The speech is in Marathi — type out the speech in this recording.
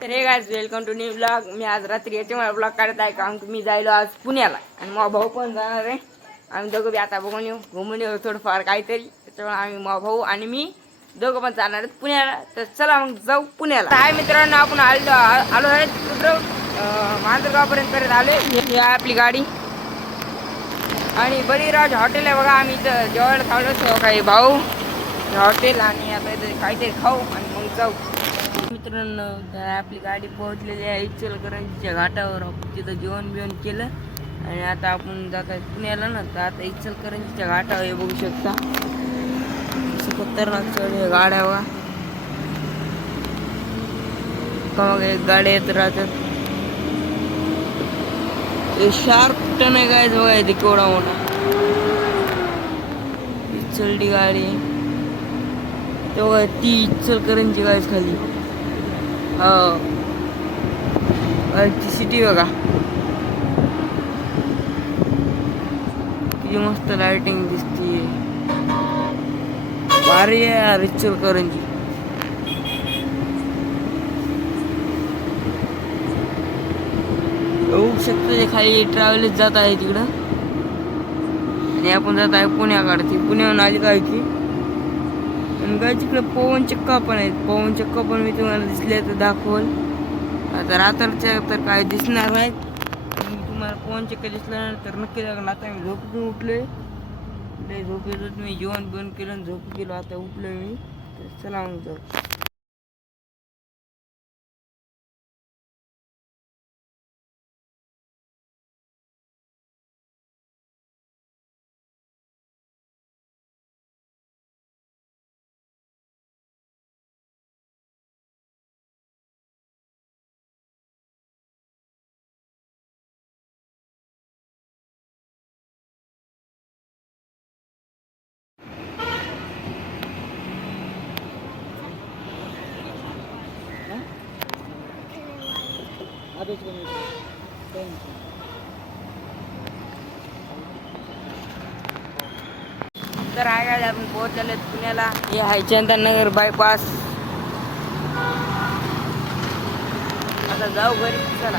तर hey guys welcome to new blog. मी आज रात्री याच्यामुळे ब्लॉग काढत आहे कारण की मी जायलो आज पुण्याला आणि मग भाऊ पण जाणार आहे। आम्ही दोघं बी आता बघून येऊ, घुमून येऊ थोडंफार काहीतरी। त्याच्यामुळे आम्ही मग भाऊ आणि मी दोघं पण जाणार आहेत पुण्याला। तर चला मग जाऊ पुण्याला। हाय मित्रांनो, आपण आलो आहे मांजरगावपर्यंत करत आले। ही आहे आपली गाडी आणि बळीराज हॉटेल आहे बघा। आम्ही इथं जेवायला थांबलो काही भाऊ हॉटेल आणि आता इथं काहीतरी खाऊ आणि मग जाऊ। मित्रांनो आपली गाडी पोहोचलेली आहे इचलकरंजीच्या घाटावर। आपण तिथं जेवण बिवण केलं आणि आता आपण जात आहे पुण्याला ना। तर आता इचलकरंजीच्या घाटावर हे बघू शकता, खतरनाक चढ गाड्या बघा। मग एक गाड्या येत राहतात। हे शार्प टन आहे काय बघा, इथे केवढा मोठा इचलडी गाडी तेव्हा ती इचलकरंजी गाडी खाली ती सिटी बघा किती मस्त लाइटिंग दिसतीये, भारी आहे यार इचलकरंजी। बघू शकतो खाली ट्रॅव्हल्स जात आहे तिकडं आणि आपण जात आहे पुण्याकडे। पुण्याहून आली काय की आणि काय तिकडे पवन चक्का पण आहेत। पवन चक्का पण मी तुम्हाला दिसले तर दाखवल। आता रात्रीच्या तर काय दिसणार नाही, तुम्हाला पवन चक्का दिसल्यानंतर नक्की लागणार। आता मी झोपून उठलोय, झोपेत मी जेवण बिवण केलं, झोप गेलो, आता उठलोय मी। तर चला मग जाऊ। तर आहे काय आपण पोहोचले पुण्याला। हे आहे चंदननगर बायपास। आता जाऊ घरी, चला।